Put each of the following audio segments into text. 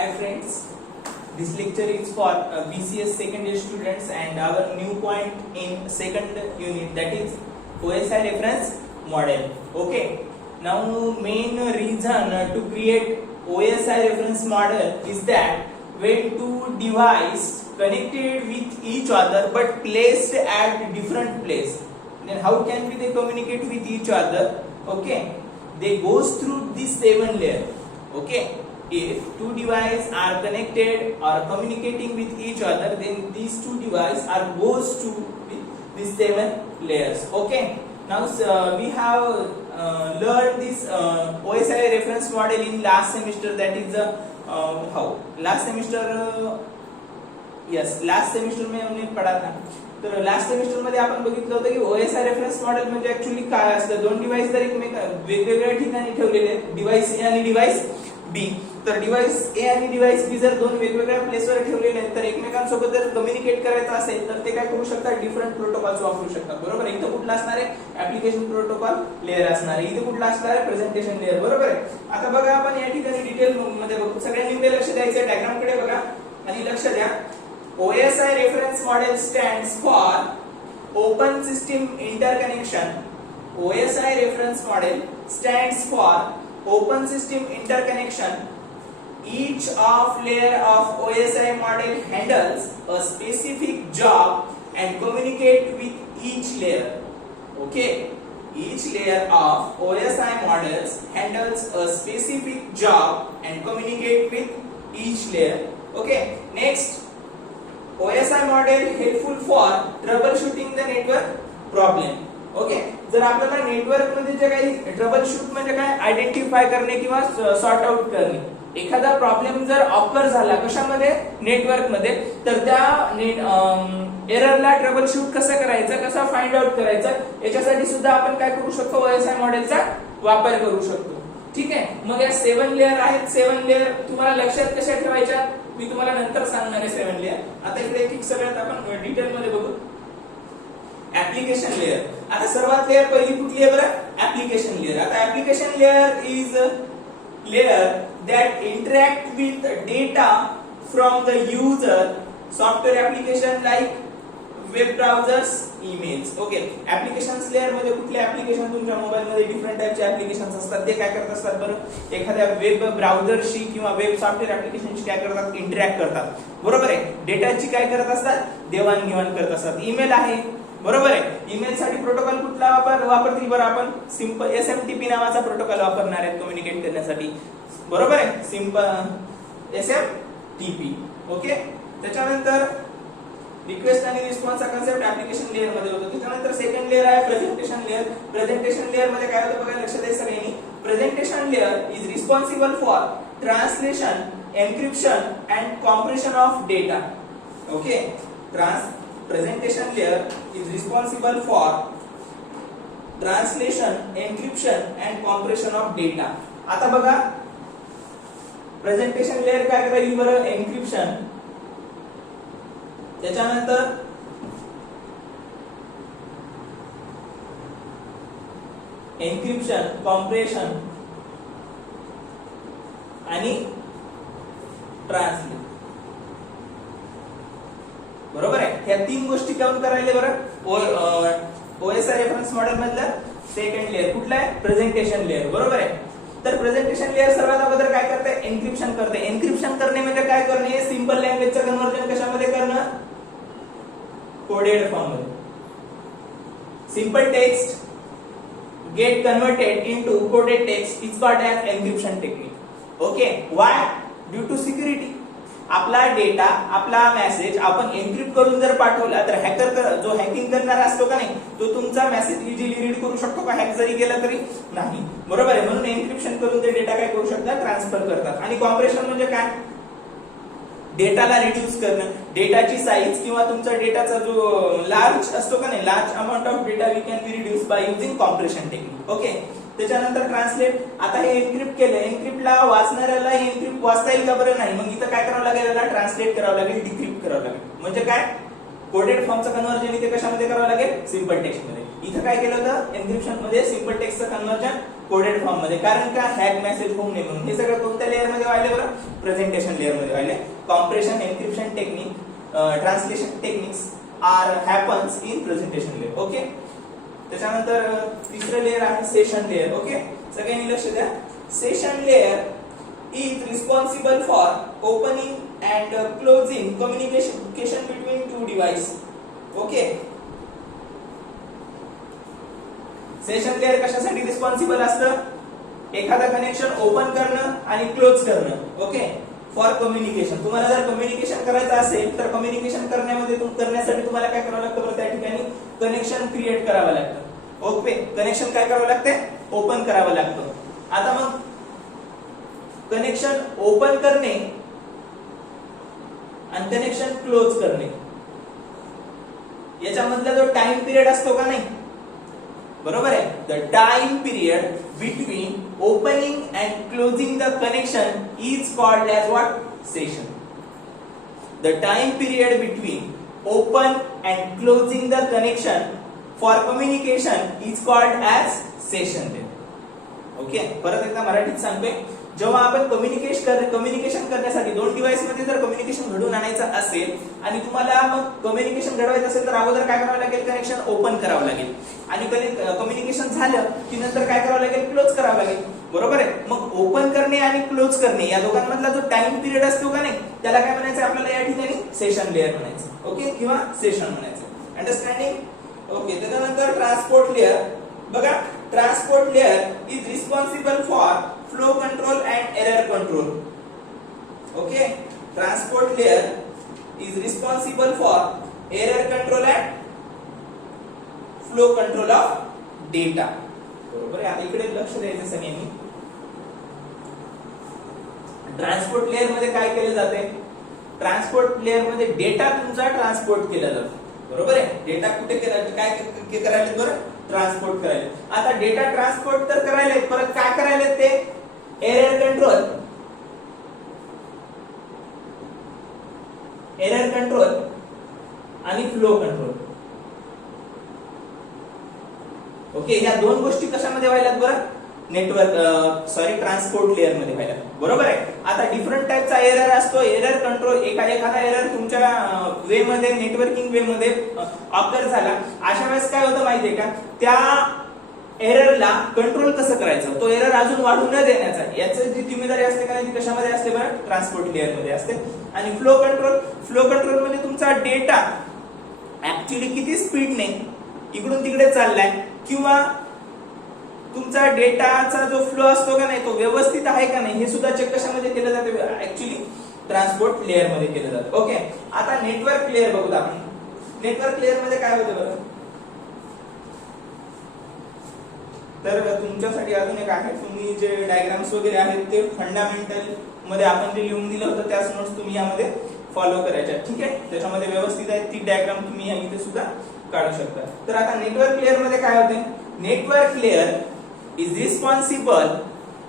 Hi friends, this lecture is for BCS second year students and our new point in second unit, that is OSI reference model. Okay, now main reason to create OSI reference model is that when two devices connected with each other but placed at different place, then how can they communicate with each other? Okay, they goes through this 7 layer. Okay, if two devices are connected or communicating with each other, then these two devices are goes to these 7 layers. Okay, now we have learned this OSI reference model in last semester, that is how last semester yes last semester में हमने पढ़ा था. तर last semester मध्ये आपण बघितलं होतं की OSI रेफरन्स मॉडेल म्हणजे ऍक्च्युअली काय असतं, दोन डिव्हाइस जर वेगवेगळ्या ठिकाणी ठेवलेले, डिव्हाइस ए आणि डिव्हाइस बी, तर डिव्हाइस ए आणि डिव्हाइस बी जर दोन वेगवेगळ्या प्लेसवर ठेवलेले आहेत तर एकमेकांसोबत जर कम्युनिकेट करायचं असेल तर ते काय करू शकतात, डिफरंट प्रोटोकॉल्स वापरू शकतात. बरोबर आहे. इथं कुठला असणार आहे, ऍप्लिकेशन प्रोटोकॉल लेयर असणार आहे. इथे कुठला असणार आहे, प्रेझेंटेशन लेयर. बरोबर आहे. आता बघा आपण या ठिकाणी डिटेल मध्ये बघू. सगळ्यांनी लक्ष द्यायचं, डायग्राम कडे बघा आणि लक्ष द्या. OSI reference model stands for Open System Interconnection. OSI reference model stands for Open System Interconnection. Each of layer of OSI model handles a specific job and communicate with each layer. Okay, each layer of OSI models handles a specific job and communicate with each layer. Okay, next. OSI model helpful for troubleshooting the network problem. Okay, जर आपल्याला network मध्ये जे काही trouble shoot म्हणजे काय, identify करणे किंवा sort out करणे, एखादा प्रॉब्लेम जर ऑकर झाला कशामध्ये, नेटवर्क मध्ये, तर त्या एररला ट्रबल शूट कसं करायचं, कसं फाइंड आउट करायचं, याच्यासाठी सुद्धा आपण काय करू शकतो, OSI मॉडेलचा वापर करू शकतो. ठीक आहे. मग या 7 लेयर आहेत. 7 लेयर तुम्हाला लक्षात कशा ठेवायच्या मी तुम्हाला नंतर सांगणार आहे. 7 लेयर आता इकडे एक सगळ्यात आपण डिटेल मध्ये बघू. Application layer. आता सर्वात लेयर पहिली कुठली आहे बरं, ऍप्लिकेशन लेयर. आता application layer is layer that interact with data from the user, software application like web browsers, emails. Okay, applications layer मध्ये कुठले ऍप्लिकेशन तुमच्या मोबाईल मध्ये डिफरंट टाइपचे ऍप्लिकेशन्स असतात, ते काय करत असतात बरं, एखाद्या वेब ब्राउझरशी किंवा वेब सॉफ्टवेअर ऍप्लिकेशनशी काय करतात, इंटरॅक्ट करतात. बरोबर आहे. डेटाची काय करत असतात, देवाणघेवाण करत असतात. ईमेल आहे. बरोबर आहे. ईमेल साठी प्रोटोकॉल कुठला वापरतील बरं, आपण सिंपल SMTP नावाचा प्रोटोकॉल वापरणार आहे कम्युनिकेट करण्यासाठी. बरोबर आहे. Simple SMTP. ओके, त्याच्यानंतर रिक्वेस्ट आणि रिस्पॉन्स हा कन्सेप्ट ऍप्लिकेशन लेयर मध्ये होतो. त्याच्यानंतर सेकंड लेयर आहे प्रेझेंटेशन लेयर. प्रेझेंटेशन लेयर मध्ये काय होतं बघा, लक्ष द्या सगळ्यांनी. Presentation layer is responsible for translation, encryption and compression of data. Okay, presentation layer is responsible for translation, encryption and compression of data. आता बघा प्रेझेंटेशन लेयर काय करेल बरं, एन्क्रिप्शन, त्याच्यानंतर एन्क्रिप्शन, कॉम्प्रेशन आणि ट्रान्सलेट. बरोबर आहे. ह्या 3 गोष्टी काऊन करायला बरं, OSI रेफरन्स मॉडेल मधलं सेकंड लेयर कुठला आहे, प्रेझेंटेशन लेयर. बरोबर आहे. तर प्रेझेंटेशन लेयर सर्वात अगोदर काय करते, एन्क्रिप्शन करते. एन्क्रिप्शन करणे म्हणजे काय करणे, सिंपल लँग्वेजचं कन्वर्जन कशामध्ये करणं, कोडेड फॉर्म मध्ये. Simple text get converted into coded text is called as encryption technique. Okay, why, due to security. आपला डेटा, आपला मेसेज आपण एन्क्रिप्ट करून जर पाठवला तर हॅकर, जो हॅकिंग करणार असतो का नाही, तो तुमचा मेसेज इझिली रीड करू शकतो का, हॅक जरी केला तरी नाही. बरोबर आहे. म्हणून एन्क्रिप्शन करून ते डेटा काय करू शकतात, ट्रान्सफर करतात. आणि कॉम्प्रेशन म्हणजे काय, डेटाला रिड्यूस करणं, डेटाची साईज किंवा तुमचा डेटाचा जो लार्ज असतो का नाही, large amount of data we can be reduce by using compression technique. Okay, त्याच्यानंतर ट्रान्सलेट. आता हे एन्क्रिप्ट केलं, एन्क्रिप्टला वाचणाऱ्याला एन्क्रिप्ट वाचता येईल का बरं, नाही. मग इथं काय करावं लागेल, याला ट्रान्सलेट करावं लागेल, डिक्रिप्ट करावं लागेल. म्हणजे काय, कोडेड फॉर्मचं कन्वर्जन इथे कशामध्ये करावं लागेल, सिंपल टेक्स्ट मध्ये. इथं काय केलं होतं एन्क्रिप्शन मध्ये सिंपल टेक्स्टचं कन्वर्जन कोडेड फॉर्म मध्ये, कारण का हॅक मेसेज होऊ नये म्हणून. हे सगळं कोणत्या लेअर मध्ये व्हायले बरं, प्रेझेंटेशन लेअर मध्ये व्हायले. Compression, encryption technique, translation techniques are happens in presentation layer. Okay, त्याच्यानंतर तिसरं लेअर आहे सेशन लेअर. ओके, सगळ्यांनी लक्ष द्या. Session layer is responsible for opening and closing communication between two devices. Okay, session layer कशासाठी responsible असतं, एखादं connection open करणं आणि क्लोज करणं. Okay, for communication. तुम्हाला जर कम्युनिकेशन करायचं असेल तर कम्युनिकेशन करण्यासाठी तुम्हाला काय करावं लागतं बरं, त्या ठिकाणी कनेक्शन क्रिएट करावं लागतं. ओके, कनेक्शन काय करावं लागते, ओपन करावं लागतं. आता मग कनेक्शन ओपन करणे आणि कनेक्शन क्लोज करणे याच्यामधला जो टाइम पिरियड असतो का नाही, बरोबर आहे, the time period between opening and closing the connection is called as what, session. The time period between open and closing the connection for communication is called as session. Okay, परत एकदा मराठीत सांगतोय. जेव्हा आपण कम्युनिकेशन करण्यासाठी दोन device मध्ये जर कम्युनिकेशन घडवून आणायचं असेल आणि तुम्हाला मग कम्युनिकेशन घडवायचं असेल तर अगोदर काय करावं लागेल, कनेक्शन ओपन करावं लागेल आणि कम्युनिकेशन झालं की नंतर काय करावं लागेल, क्लोज करावं लागेल. बरोबर आहे. मग ओपन करणे आणि क्लोज करणे या दोघांमधला जो टाइम पिरियड असतो का नाही, त्याला काय म्हणायचं आपल्याला या ठिकाणी, सेशन लेअर म्हणायचं. ओके, किंवा सेशन म्हणायचं. अंडरस्टँडिंग. ओके, त्याच्यानंतर ट्रान्सपोर्ट लेअर. बघा, transport layer is responsible for flow control and error control. Okay, transport layer is responsible for error control and flow control of data. बरोबर आहे. आता इकडे लक्ष द्यायचं सगळ्यांनी. ट्रान्सपोर्ट लेअर मध्ये काय केले जाते, ट्रान्सपोर्ट लेअर मध्ये डेटा तुमचा ट्रान्सपोर्ट केला जातो. बरोबर आहे. डेटा कुठे काय करायला बरं, ट्रान्सपोर्ट करायला. आता डेटा ट्रान्सपोर्ट तर करायला, परत काय करायला ते एरर कंट्रोल आणि फ्लो कंट्रोल. ओके, या दोन गोष्टी कशामध्ये व्हायला बरं, ट्रान्सपोर्ट लेअर मध्ये व्हायला. बरोबर आहे. आता डिफरंट टाइपचा एरर असतो. एरर कंट्रोल, एखादा एरर तुमच्या वे मध्ये, नेटवर्किंग वे मध्ये ऑब्झर्व झाला, अशा वेळेस काय होतं माहितीये का, त्या एररला कंट्रोल कसं करायचं, तो एरर अजून वाढू न देण्याचा, याची जी जिम्मेदारी असते का ती कशामध्ये असते बरं, ट्रान्सपोर्ट लेअर मध्ये असते. आणि फ्लो कंट्रोल मध्ये तुमचा डेटा ऍक्च्युली किती स्पीडने इकडून तिकडे चाललाय किंवा तुमचा डेटाचा जो फ्लो असतो का नाही तो व्यवस्थित आहे का नाही हे सुद्धा चेक कशामध्ये केलं जातं, ऍक्च्युली ट्रान्सपोर्ट लेअर मध्ये केलं जातं. ओके, आता नेटवर्क लेअर बघूया आपण. नेटवर्क लेअर मध्ये काय होतं बरं, तर तुमच्यासाठी अजून एक आहे. तुम्ही जे डायग्राम्स वगैरे आहेत ते फंडामेंटल मध्ये आपण जे लिहून दिलं होतं त्याच नोट्स तुम्ही यामध्ये फॉलो करायच्या. ठीक आहे, त्याच्यामध्ये व्यवस्थित आहे ती डायग्राम तुम्ही इथे सुद्धा काढू शकता. तर आता नेटवर्क लेअर मध्ये काय होते, network layer is responsible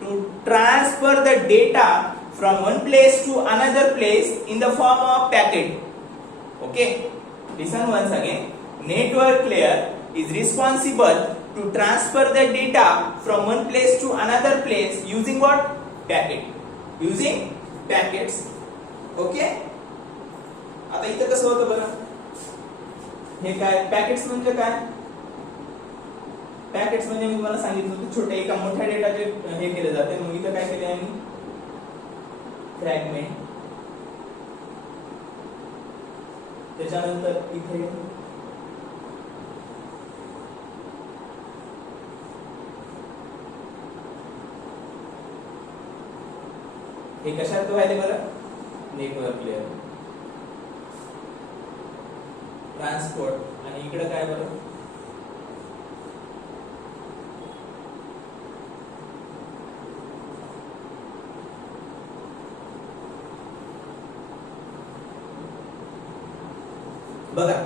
to transfer the data from one place to another place in the form of packet. Okay, listen once again. Network layer is responsible to transfer the data from one place to another place using what, using packets. Okay, आता इथं कसं होतं बरं, हे काय packets म्हणजे काय, packets म्हणजे मी तुम्हाला सांगितलं होतं छोटे एका मोठ्या डेटाचे हे केले जाते. मग इथं काय केले आम्ही, फ्रॅगमेंट, त्याच्यानंतर इथे हे कशात व्हायले बरं, नेटवर्क लेअर, ट्रान्सपोर्ट, आणि इकडे काय बरं, बघा.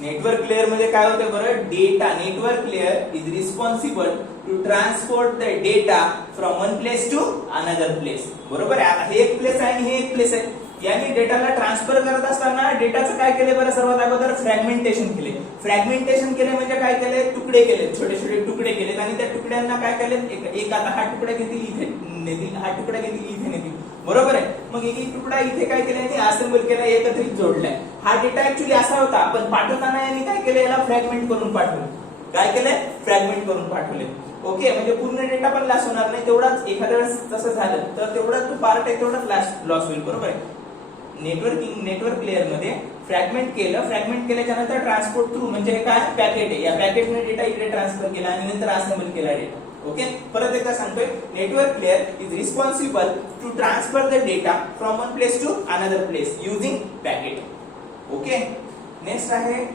नेटवर्क लेअर मध्ये काय होते बरं, data. Network layer is responsible to transport the data from one place to another place. बरोबर आहे. आता हे एक प्लेस आहे आणि हे एक प्लेस आहे. यांनी डेटाला ट्रान्सफर करत असताना डेटाचं काय केले बरं, सर्वात अगोदर फ्रॅगमेंटेशन केले. फ्रॅगमेंटेशन केले म्हणजे काय केले, तुकडे केले, छोटे छोटे तुकडे केले आणि त्या तुकड्यांना काय केले, एक आता हा तुकडा घेतील इथे नेतील, हा तुकडा घेतील इथे नेतील, बरोबर आहे. मग एक तुकडा इथे काय केलं आणि असेंबल केला, एकत्रित जोडलाय. हा डेटा ऍक्च्युअली असा होता, पण पाठवताना यांनी काय केलं, याला फ्रॅगमेंट करून पाठवलं. काय केलंय, फ्रॅगमेंट करून पाठवले. ओके, म्हणजे पूर्ण डेटा पण लॉस होणार नाही, तेवढाच एखाद्या वेळेस तसं झालं तर तेवढा तो पार्ट आहे तेवढाच लॉस होईल, बरोबर आहे. नेटवर्क लेअर मध्ये फ्रॅगमेंट केलं, फ्रॅगमेंट केल्याच्या नंतर ट्रान्सपोर्ट थ्रू म्हणजे काय, पॅकेट आहे, या पॅकेटने डेटा इकडे ट्रान्सफर केला आणि नंतर असेंबल केला डेटा. ओके, परत एकदा सांगतोय, network layer is responsible to transfer the data from one place to another place using packet. Okay, next आहे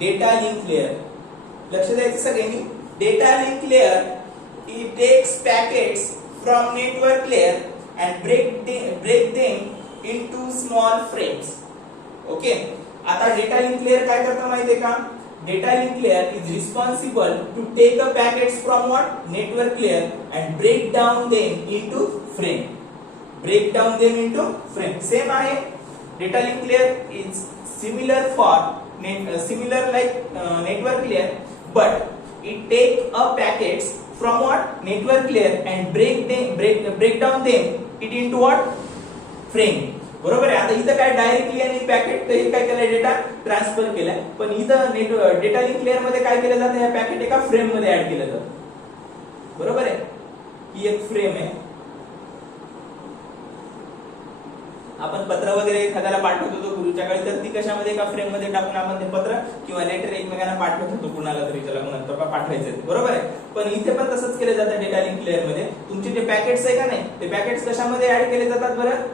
डेटा लिंक लेअर. लक्ष द्यायचं सगळ्यांनी. Data link layer it takes packets from network layer and break them into small frames. Okay, आता data link layer काय करतं माहितीये का, data link layer is responsible to take a packets from what, network layer and break down them into frame. Break down them into frame same आहे. Data link layer is similar for similar like network layer, but it take a packets from what, network layer and break down them it into what, frame. बरोबर आहे. आता इथं काय directly आणि packet हे काय केलंय, डेटा ट्रान्सफर केलाय, पण इथं डेटा लिंक लेअर मध्ये काय केलं जातं, हे पॅकेट एका फ्रेम मध्ये ऍड केलं जातं, बरोबर आहे. ही एक फ्रेम आहे. आपण पत्र वगैरे एखाद्याला पाठवत होतो गुरुच्या काळी, तर ती कशामध्ये, एका फ्रेम मध्ये टाकून आपण ते पत्र किंवा लेटर एकमेकांना पाठवत होतो, कुणाला तरी ज्याला नंतर पाठवायचं, बरोबर आहे. पण इथे पण तसंच केलं जातं डेटा लिंक लेअर मध्ये. तुमचे जे पॅकेट्स आहे का नाही, ते पॅकेट्स कशामध्ये ऍड केले जातात बरं,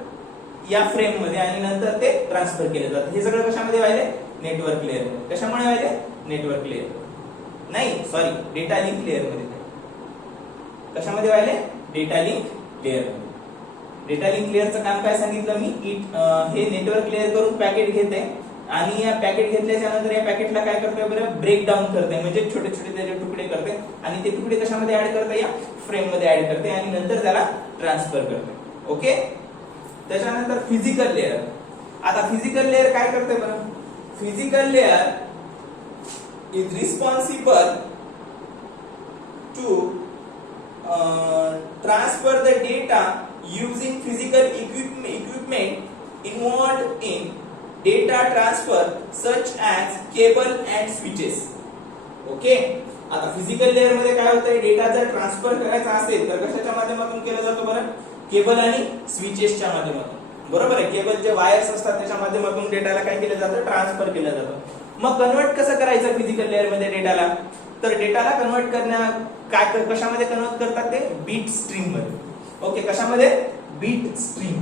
या फ्रेम मध्ये, आणि नंतर ते ट्रान्सफर केले जातात. हे सगळं कशामध्ये व्हायले, नेटवर्क लेअर मध्ये. कशामुळे व्हायले, नेटवर्क लेअर नाही, सॉरी, डेटा लिंक लेअर मध्ये. कशामध्ये व्हायले, data link layer. Data link लेअरचं काम काय सांगितलं मी, हे नेटवर्क लेअर करून पॅकेट घेते आणि या पॅकेट घेतल्याच्या नंतर या पॅकेटला काय करते बरं, ब्रेक डाऊन करते, म्हणजे छोटे छोटे त्याचे तुकडे करते आणि ते तुकडे कशामध्ये ऍड करते, या फ्रेम मध्ये ऍड करते आणि नंतर त्याला ट्रान्सफर करते. ओके, त्याच्यानंतर फिजिकल लेअर. आता फिजिकल लेअर काय करते बरं, physical layer is responsible to transfer the data using physical equipment involved in data transfer such as cable and switches. Okay, आता फिजिकल लेअर मध्ये काय होतंय, डेटा जर ट्रान्सफर करायचा असेल तर कशाच्या माध्यमातून केला जातो बरं, केबल आणि स्विचेसच्या माध्यमातून, बरोबर आहे. केबल जे वायर्स असतात त्याच्या माध्यमातून डेटाला काय केलं जातं, ट्रान्सफर केलं जातं. मग कन्वर्ट कसं करायचं फिजिकल लेअर मध्ये डेटाला, तर डेटाला कन्वर्ट करण्या काय कशामध्ये कन्वर्ट करतात, ते बीट स्ट्रीम मध्ये. ओके, कशामध्ये, bit stream.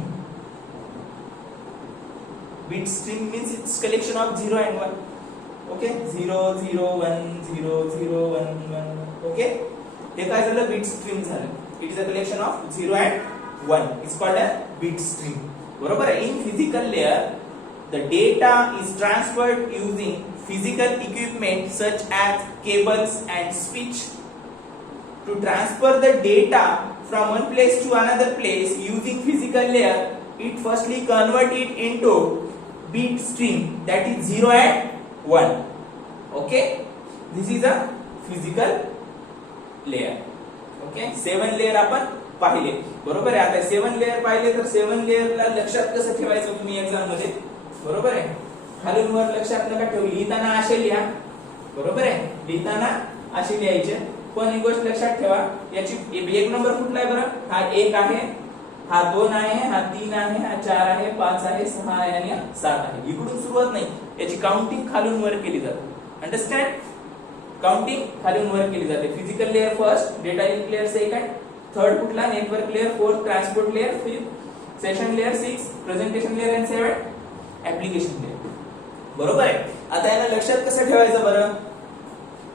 Bit stream means it's collection of 0 and 1. Okay, 0 0 1 0 0 1 1. Okay, हे काय झालं, बीट स्ट्रीम झालं. It is a collection of 0 and 1. It's called a bit stream, बरोबर आहे. In physical layer the data is transferred using physical equipment such as cables and switch. To transfer the data from one place to another place using physical layer, it firstly convert it into bit stream, that is 0 and 1. Okay, this is a physical layer. Okay, 7 layer आपण पाहिले, बरोबर आहे. आता 7 layer पाहिले तर 7 लेअरला लक्षात कसं ठेवायचं तुम्ही एक्झाम मध्ये, बरोबर आहे. खालून वर लक्षात नका ठेवू, लिहिताना असे लिहा, बरोबर आहे. लिहिताना असे लिहायचे, पण एक गोष्ट लक्षात ठेवा, याची एक नंबर कुठला आहे बरं, हा 1 आहे, हा 2 आहे, हा 3 आहे, हा 4 आहे, 5 आहे, 6 आहे आणि 7 आहे. इकडून सुरुवात नाही, याची काउंटिंग खालून वर केली जाते. अंडरस्टँड, काउंटिंग खालून वर केली जाते. Physical layer first, data link layer second, third कुठला, network layer, fourth transport layer, fifth session layer, 6 presentation layer आणि 7 ऍप्लिकेशन लेअर, बरोबर आहे. आता याला लक्षात कसं ठेवायचं बरं,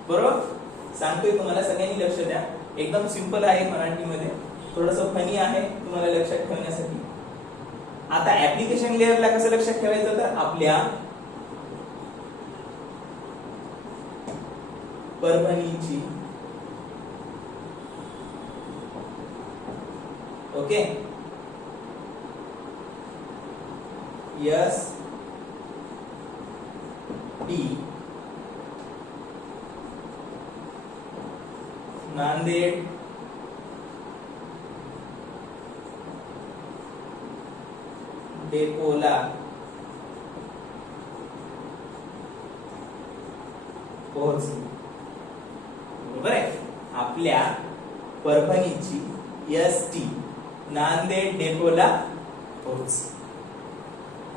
बरोबर सांगतोय तुम्हाला, सगळ्यांनी लक्ष द्या. एकदम सिंपल आहे, मराठीमध्ये थोडंसं फनी आहे तुम्हाला लक्षात ठेवण्यासाठी. आता ऍप्लिकेशन लेअरला कसं लक्षात ठेवायचं, तर आपल्या परभणीची ओके, एस टी नांदेड डेपोला पोहोचली. बरोबर आहे. आपल्या परभणीची एसटी नांदेड डेपोला पोहोचली.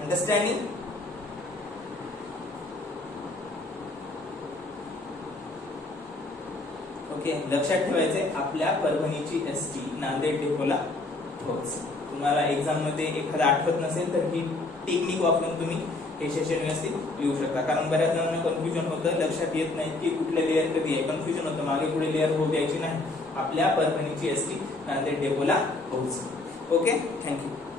अंडरस्टँडिंग? ओके, लक्षात ठेवायचंय आपल्या परभणीची एसटी नांदेड डेपोला पोहोचली. तुम्हाला एक्झाम मध्ये एखादा आठवत नसेल तर ही टेक्निक वापरून तुम्ही हे सेशन व्यवस्थित लिहू शकता. कारण बऱ्याच जणांना कन्फ्युजन होतं, लक्षात येत नाही की कुठले लेअर कधी आहे, कन्फ्युजन होतं, मागे पुढे लेअर होऊ द्यायची नाही. आपल्या परभणीची एसटी नांदेड डेपोला पोहोचली. Okay, thank you.